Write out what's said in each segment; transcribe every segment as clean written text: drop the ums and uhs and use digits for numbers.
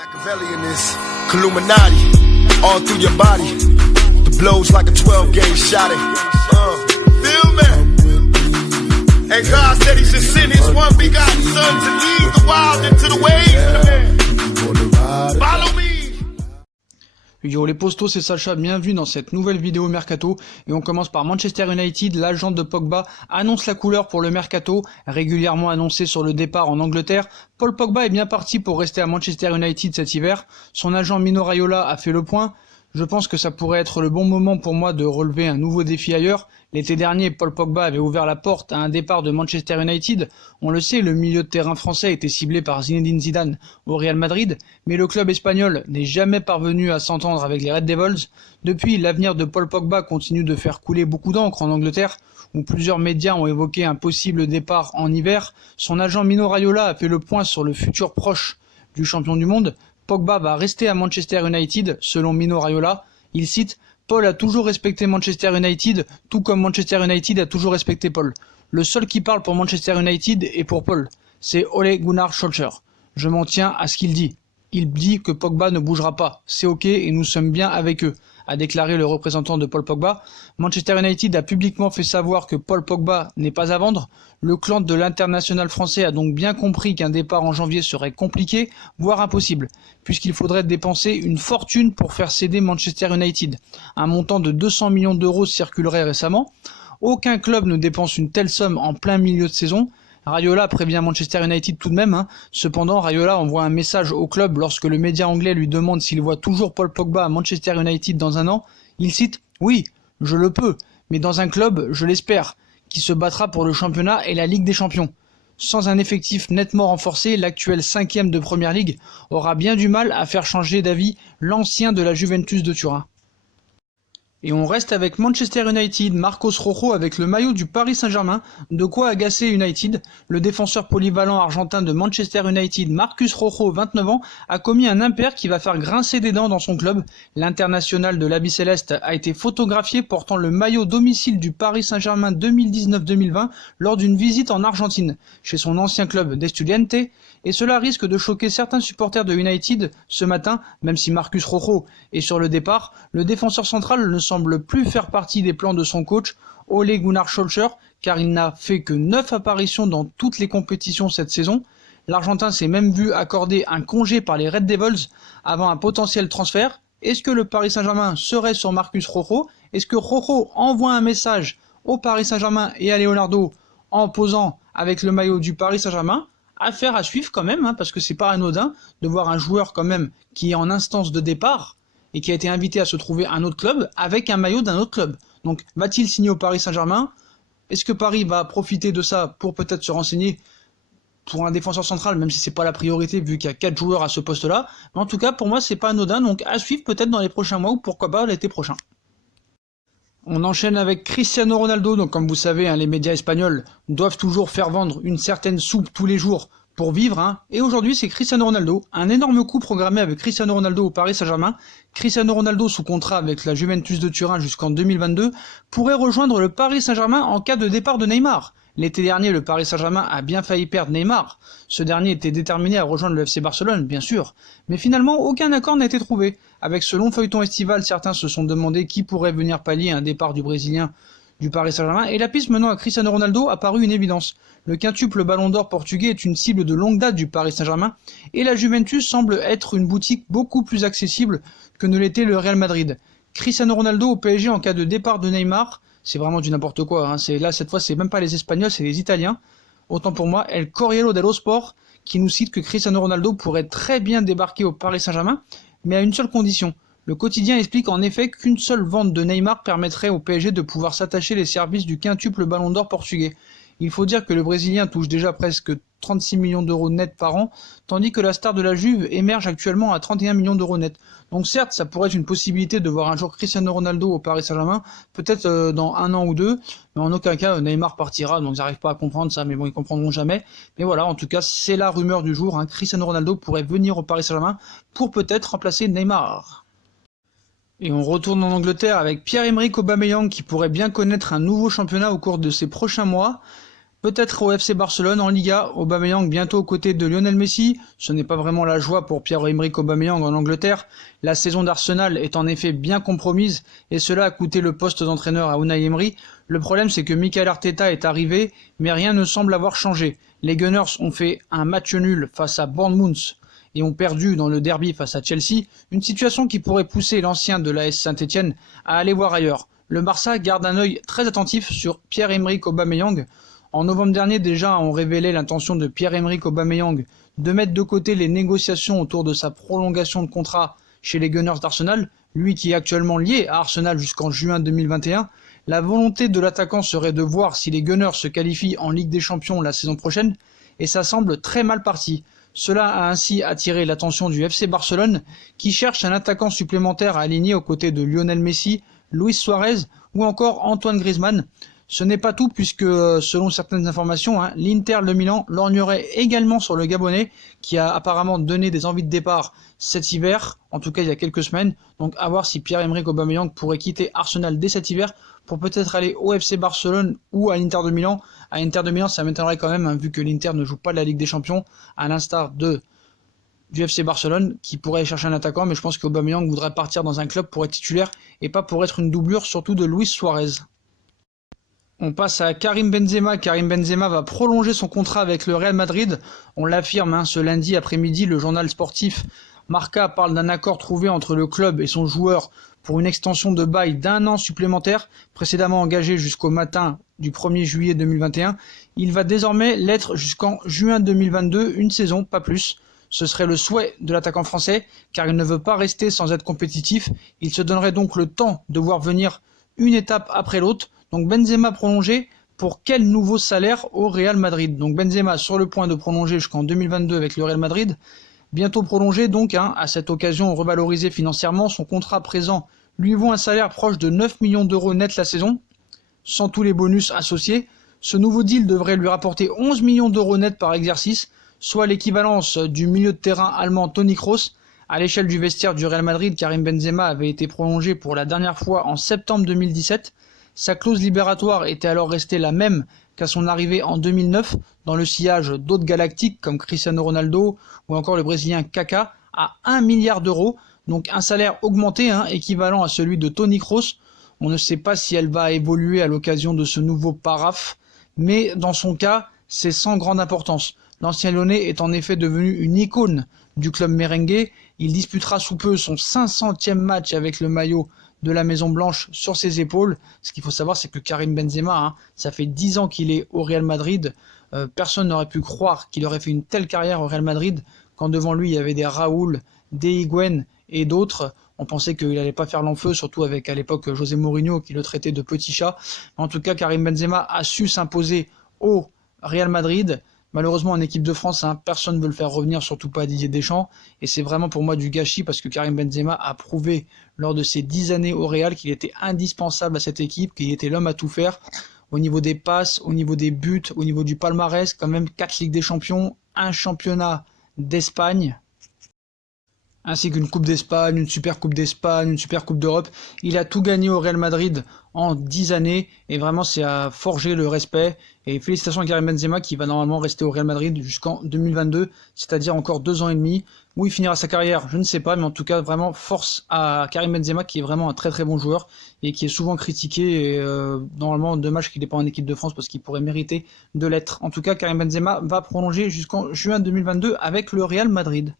Machiavelli in this Illuminati, all through your body. The blows like a 12-gauge shot. Feel me? And God said He should send His one begotten Son to lead the wild into the ways. Follow me. Yo les postos, c'est Sacha, bienvenue dans cette nouvelle vidéo Mercato et on commence par Manchester United. L'agent de Pogba annonce la couleur pour le Mercato, régulièrement annoncé sur le départ en Angleterre. Paul Pogba est bien parti pour rester à Manchester United cet hiver. Son agent Mino Raiola a fait le point. Je pense que ça pourrait être le bon moment pour moi de relever un nouveau défi ailleurs. L'été dernier, Paul Pogba avait ouvert la porte à un départ de Manchester United. On le sait, le milieu de terrain français était ciblé par Zinedine Zidane au Real Madrid, mais le club espagnol n'est jamais parvenu à s'entendre avec les Red Devils. Depuis, l'avenir de Paul Pogba continue de faire couler beaucoup d'encre en Angleterre, où plusieurs médias ont évoqué un possible départ en hiver. Son agent Mino Raiola a fait le point sur le futur proche du champion du monde. Pogba va rester à Manchester United, selon Mino Raiola. Il cite « Paul a toujours respecté Manchester United, tout comme Manchester United a toujours respecté Paul. Le seul qui parle pour Manchester United et pour Paul, c'est Ole Gunnar Solskjaer. Je m'en tiens à ce qu'il dit. Il dit que Pogba ne bougera pas. C'est ok et nous sommes bien avec eux », a déclaré le représentant de Paul Pogba. Manchester United a publiquement fait savoir que Paul Pogba n'est pas à vendre. Le clan de l'international français a donc bien compris qu'un départ en janvier serait compliqué, voire impossible, puisqu'il faudrait dépenser une fortune pour faire céder Manchester United. Un montant de 200 millions d'euros circulerait récemment. Aucun club ne dépense une telle somme en plein milieu de saison. Raiola prévient Manchester United tout de même. Cependant, Raiola envoie un message au club lorsque le média anglais lui demande s'il voit toujours Paul Pogba à Manchester United dans un an. Il cite « Oui, je le peux, mais dans un club, je l'espère, qui se battra pour le championnat et la Ligue des Champions. » Sans un effectif nettement renforcé, l'actuel 5e de Première Ligue aura bien du mal à faire changer d'avis l'ancien de la Juventus de Turin. Et on reste avec Manchester United, Marcos Rojo avec le maillot du Paris Saint-Germain, de quoi agacer United. Le défenseur polyvalent argentin de Manchester United, Marcus Rojo, 29 ans, a commis un impair qui va faire grincer des dents dans son club. L'international de l'Habit Céleste a été photographié portant le maillot domicile du Paris Saint-Germain 2019-2020 lors d'une visite en Argentine, chez son ancien club d'Estudiantes, et cela risque de choquer certains supporters de United ce matin, même si Marcus Rojo est sur le départ. Le défenseur central ne semble plus faire partie des plans de son coach, Ole Gunnar Solskjaer, car il n'a fait que 9 apparitions dans toutes les compétitions cette saison. L'Argentin s'est même vu accorder un congé par les Red Devils avant un potentiel transfert. Est-ce que le Paris Saint-Germain serait sur Marcus Rojo? Est-ce que Rojo envoie un message au Paris Saint-Germain et à Leonardo en posant avec le maillot du Paris Saint-Germain? Affaire à suivre quand même, parce que c'est pas anodin de voir un joueur quand même qui est en instance de départ et qui a été invité à se trouver un autre club avec un maillot d'un autre club. Donc va-t-il signer au Paris Saint-Germain? Est-ce que Paris va profiter de ça pour peut-être se renseigner pour un défenseur central, même si c'est pas la priorité vu qu'il y a 4 joueurs à ce poste-là? Mais en tout cas, pour moi, c'est pas anodin, donc à suivre peut-être dans les prochains mois ou pourquoi pas l'été prochain. On enchaîne avec Cristiano Ronaldo. Donc comme vous savez, les médias espagnols doivent toujours faire vendre une certaine soupe tous les jours pour vivre. Et aujourd'hui, c'est Cristiano Ronaldo. Un énorme coup programmé avec Cristiano Ronaldo au Paris Saint-Germain. Cristiano Ronaldo, sous contrat avec la Juventus de Turin jusqu'en 2022, pourrait rejoindre le Paris Saint-Germain en cas de départ de Neymar. L'été dernier, le Paris Saint-Germain a bien failli perdre Neymar. Ce dernier était déterminé à rejoindre le FC Barcelone, bien sûr. Mais finalement, aucun accord n'a été trouvé. Avec ce long feuilleton estival, certains se sont demandé qui pourrait venir pallier un départ du Brésilien du Paris Saint-Germain, et la piste menant à Cristiano Ronaldo a paru une évidence. Le quintuple ballon d'or portugais est une cible de longue date du Paris Saint-Germain, et la Juventus semble être une boutique beaucoup plus accessible que ne l'était le Real Madrid. Cristiano Ronaldo au PSG en cas de départ de Neymar, c'est vraiment du n'importe quoi. Là, cette fois, c'est même pas les Espagnols, c'est les Italiens. Autant pour moi, El Corriere dello Sport, qui nous cite que Cristiano Ronaldo pourrait très bien débarquer au Paris Saint-Germain, mais à une seule condition. Le quotidien explique en effet qu'une seule vente de Neymar permettrait au PSG de pouvoir s'attacher les services du quintuple ballon d'or portugais. Il faut dire que le Brésilien touche déjà presque 36 millions d'euros net par an, tandis que la star de la Juve émerge actuellement à 31 millions d'euros net. Donc certes, ça pourrait être une possibilité de voir un jour Cristiano Ronaldo au Paris Saint-Germain, peut-être dans un an ou deux, mais en aucun cas Neymar partira, donc ils n'arrivent pas à comprendre ça, mais bon, ils comprendront jamais. Mais voilà, en tout cas, c'est la rumeur du jour, Cristiano Ronaldo pourrait venir au Paris Saint-Germain pour peut-être remplacer Neymar. Et on retourne en Angleterre avec Pierre-Emerick Aubameyang qui pourrait bien connaître un nouveau championnat au cours de ces prochains mois. Peut-être au FC Barcelone en Liga, Aubameyang bientôt aux côtés de Lionel Messi. Ce n'est pas vraiment la joie pour Pierre-Emerick Aubameyang en Angleterre. La saison d'Arsenal est en effet bien compromise et cela a coûté le poste d'entraîneur à Unai Emery. Le problème c'est que Mikel Arteta est arrivé, mais rien ne semble avoir changé. Les Gunners ont fait un match nul face à Bournemouth et ont perdu dans le derby face à Chelsea, une situation qui pourrait pousser l'ancien de l'AS Saint-Etienne à aller voir ailleurs. Le Barça garde un œil très attentif sur Pierre-Emerick Aubameyang. En novembre dernier déjà, on révélait l'intention de Pierre-Emerick Aubameyang de mettre de côté les négociations autour de sa prolongation de contrat chez les Gunners d'Arsenal, lui qui est actuellement lié à Arsenal jusqu'en juin 2021. La volonté de l'attaquant serait de voir si les Gunners se qualifient en Ligue des Champions la saison prochaine, et ça semble très mal parti. Cela a ainsi attiré l'attention du FC Barcelone, qui cherche un attaquant supplémentaire à aligner aux côtés de Lionel Messi, Luis Suarez ou encore Antoine Griezmann. Ce n'est pas tout puisque, selon certaines informations, l'Inter de Milan lorgnerait également sur le Gabonais qui a apparemment donné des envies de départ cet hiver, en tout cas il y a quelques semaines. Donc à voir si Pierre-Emerick Aubameyang pourrait quitter Arsenal dès cet hiver pour peut-être aller au FC Barcelone ou à l'Inter de Milan. À l'Inter de Milan ça m'étonnerait quand même vu que l'Inter ne joue pas de la Ligue des Champions, à l'instar du FC Barcelone qui pourrait chercher un attaquant, mais je pense qu'Aubameyang voudrait partir dans un club pour être titulaire et pas pour être une doublure surtout de Luis Suarez. On passe à Karim Benzema. Karim Benzema va prolonger son contrat avec le Real Madrid. On l'affirme ce lundi après-midi, le journal sportif Marca parle d'un accord trouvé entre le club et son joueur pour une extension de bail d'1 an supplémentaire, précédemment engagé jusqu'au matin du 1er juillet 2021. Il va désormais l'être jusqu'en juin 2022, une saison, pas plus. Ce serait le souhait de l'attaquant français, car il ne veut pas rester sans être compétitif. Il se donnerait donc le temps de voir venir une étape après l'autre. Donc Benzema prolongé, pour quel nouveau salaire au Real Madrid? Donc Benzema sur le point de prolonger jusqu'en 2022 avec le Real Madrid, bientôt prolongé donc, à cette occasion revalorisé financièrement, son contrat présent lui vaut un salaire proche de 9 millions d'euros net la saison, sans tous les bonus associés. Ce nouveau deal devrait lui rapporter 11 millions d'euros net par exercice, soit l'équivalence du milieu de terrain allemand Toni Kroos. À l'échelle du vestiaire du Real Madrid, Karim Benzema avait été prolongé pour la dernière fois en septembre 2017. Sa clause libératoire était alors restée la même qu'à son arrivée en 2009, dans le sillage d'autres galactiques comme Cristiano Ronaldo ou encore le Brésilien Kaká, à 1 milliard d'euros, donc un salaire augmenté équivalent à celui de Toni Kroos. On ne sait pas si elle va évoluer à l'occasion de ce nouveau paraphe, mais dans son cas, c'est sans grande importance. L'ancien Lyonnais est en effet devenu une icône du club merengue. Il disputera sous peu son 500e match avec le maillot de la Maison Blanche sur ses épaules. Ce qu'il faut savoir, c'est que Karim Benzema, ça fait 10 ans qu'il est au Real Madrid. Personne n'aurait pu croire qu'il aurait fait une telle carrière au Real Madrid quand devant lui il y avait des Raoul, des Higuaín et d'autres. On pensait qu'il n'allait pas faire long feu, surtout avec à l'époque José Mourinho qui le traitait de petit chat. En tout cas, Karim Benzema a su s'imposer au Real Madrid. Malheureusement, en équipe de France, personne ne veut le faire revenir, surtout pas Didier Deschamps. Et c'est vraiment pour moi du gâchis parce que Karim Benzema a prouvé lors de ses 10 années au Real qu'il était indispensable à cette équipe, qu'il était l'homme à tout faire. Au niveau des passes, au niveau des buts, au niveau du palmarès, quand même 4 Ligues des Champions, un championnat d'Espagne, ainsi qu'une Coupe d'Espagne, une Super Coupe d'Espagne, une Super Coupe d'Europe. Il a tout gagné au Real Madrid en 10 années et vraiment c'est à forger le respect. Et félicitations à Karim Benzema qui va normalement rester au Real Madrid jusqu'en 2022, c'est-à-dire encore 2 ans et demi. Où il finira sa carrière, je ne sais pas, mais en tout cas vraiment force à Karim Benzema qui est vraiment un très très bon joueur et qui est souvent critiqué. Et normalement dommage qu'il n'est pas en équipe de France parce qu'il pourrait mériter de l'être. En tout cas, Karim Benzema va prolonger jusqu'en juin 2022 avec le Real Madrid.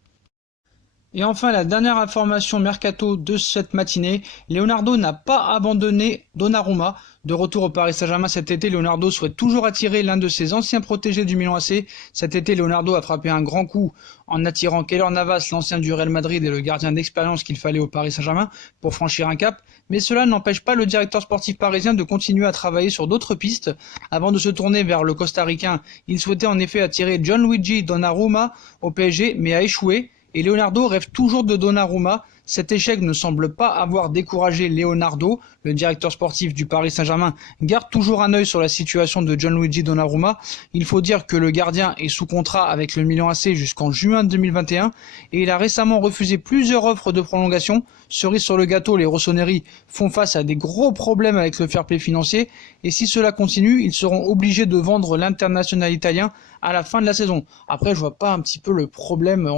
Et enfin, la dernière information mercato de cette matinée, Leonardo n'a pas abandonné Donnarumma. De retour au Paris Saint-Germain cet été, Leonardo souhaite toujours attirer l'un de ses anciens protégés du Milan AC. Cet été, Leonardo a frappé un grand coup en attirant Keylor Navas, l'ancien du Real Madrid et le gardien d'expérience qu'il fallait au Paris Saint-Germain pour franchir un cap. Mais cela n'empêche pas le directeur sportif parisien de continuer à travailler sur d'autres pistes. Avant de se tourner vers le Costa-Ricain, il souhaitait en effet attirer Gianluigi Donnarumma au PSG, mais a échoué. Et Leonardo rêve toujours de Donnarumma, Cet échec ne semble pas avoir découragé Leonardo. Le directeur sportif du Paris Saint-Germain garde toujours un œil sur la situation de Gianluigi Donnarumma. Il faut dire que le gardien est sous contrat avec le Milan AC jusqu'en juin 2021 et il a récemment refusé plusieurs offres de prolongation. Cerise sur le gâteau, les rossoneri font face à des gros problèmes avec le fair play financier et si cela continue, ils seront obligés de vendre l'international italien à la fin de la saison. Après, je vois pas un petit peu le problème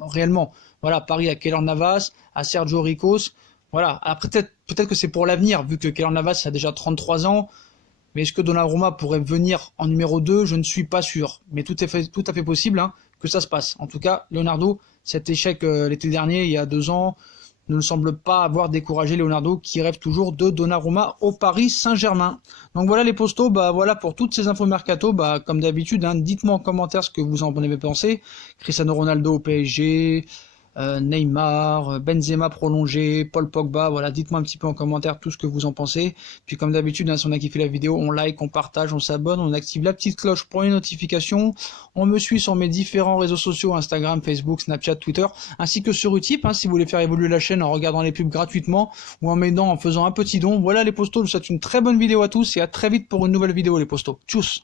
réellement. Voilà, Paris à Keylor Navas, à Sergio Ricos. Voilà, après peut-être que c'est pour l'avenir, vu que Keylor Navas a déjà 33 ans. Mais est-ce que Donnarumma pourrait venir en numéro 2? Je ne suis pas sûr. Mais tout à fait possible que ça se passe. En tout cas, Leonardo, cet échec l'été dernier, il y a 2 ans, ne semble pas avoir découragé Leonardo qui rêve toujours de Donnarumma au Paris Saint-Germain. Donc voilà les postos, voilà pour toutes ces infos mercato, comme d'habitude, dites-moi en commentaire ce que vous en avez pensé. Cristiano Ronaldo au PSG, Neymar, Benzema prolongé, Paul Pogba, voilà, dites-moi un petit peu en commentaire tout ce que vous en pensez. Puis comme d'habitude, si on a kiffé la vidéo, on like, on partage, on s'abonne, on active la petite cloche pour les notifications. On me suit sur mes différents réseaux sociaux, Instagram, Facebook, Snapchat, Twitter, ainsi que sur Utip, si vous voulez faire évoluer la chaîne en regardant les pubs gratuitement ou en m'aidant en faisant un petit don. Voilà les postos, je vous souhaite une très bonne vidéo à tous et à très vite pour une nouvelle vidéo les postos. Tchuss!